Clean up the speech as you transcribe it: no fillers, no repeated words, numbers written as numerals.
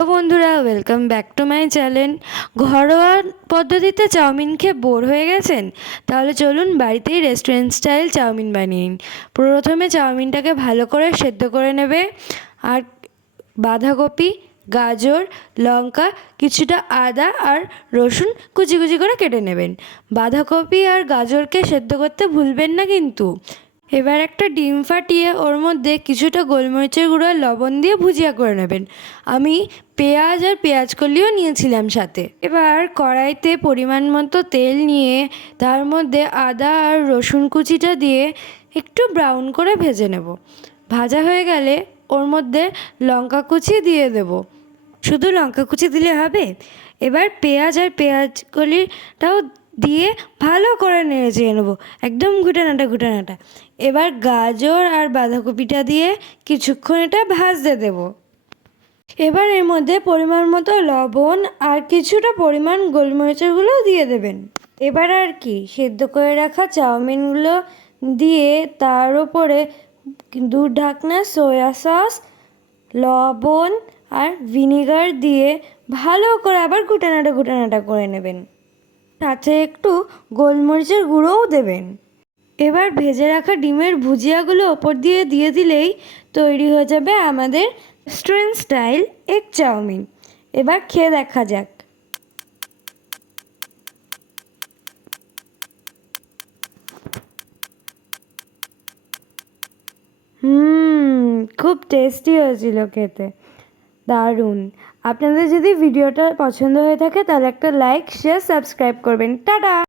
তো বন্ধুরা, welcome back to my channel. ঘরোয়া পদ্ধতিতে চাউমিন খেয়ে বোর হয়ে গেছেন? তাহলে চলুন বাড়িতেই রেস্টুরেন্ট স্টাইল চাউমিন বানিয়ে নিন। প্রথমে চাউমিনটাকে ভালো করে সেদ্ধ করে নেবে, আর বাঁধাকপি, গাজর, লঙ্কা, কিছুটা আদা আর রসুন কুচি কুচি করে কেটে নেবেন। বাঁধাকপি আর গাজরকে সেদ্ধ করতে ভুলবেন না কিন্তু। এবার একটা ডিম ফাটিয়ে ওর মধ্যে কিছুটা গোলমরিচের গুঁড়ো আর লবণ দিয়ে ভুজিয়া করে নেবেন। আমি পেঁয়াজ আর পেঁয়াজকলিও নিয়েছিলাম সাথে। এবার কড়াইতে পরিমাণ মতো তেল নিয়ে তার মধ্যে আদা আর রসুন কুচিটা দিয়ে একটু ব্রাউন করে ভেজে নেব। ভাজা হয়ে গেলে ওর মধ্যে লঙ্কা কুচি দিয়ে দেব। শুধু লঙ্কা কুচি দিলে হবে? এবার পেঁয়াজ আর পেঁয়াজকলিটাও দিয়ে ভালো করে নেড়ে চেড়ে নেবো, একদম ঘুটানাটা। এবার গাজর আর বাঁধাকপিটা দিয়ে কিছুক্ষণ এটা ভাজতে দেবো। এবার এর মধ্যে পরিমাণ মতো লবণ আর কিছুটা পরিমাণ গোলমরিচের গুঁড়ো দিয়ে দেবেন। এবার আর কি, সেদ্ধ করে রাখা চাউমিনগুলো দিয়ে তার উপরে দু ঢাকনা সয়া সস, লবণ আর ভিনিগার দিয়ে ভালো করে আবার ঘুটানাটা করে নেবেন। সাথে একটু গোলমরিচের গুঁড়োও দেবেন। এবার ভেজে রাখা ডিমের ভুজিয়াগুলো ওপর দিয়ে দিলেই তৈরি হয়ে যাবে আমাদের রেস্টুরেন্ট স্টাইল এগ চাউমিন। এবার খেয়ে দেখা যাক। খুব টেস্টি হয়েছিল খেতে, দারুণ। আপনাদের যদি ভিডিওটা পছন্দ হয়ে থাকে তাহলে একটা লাইক, শেয়ার, সাবস্ক্রাইব করবেন। টাটা।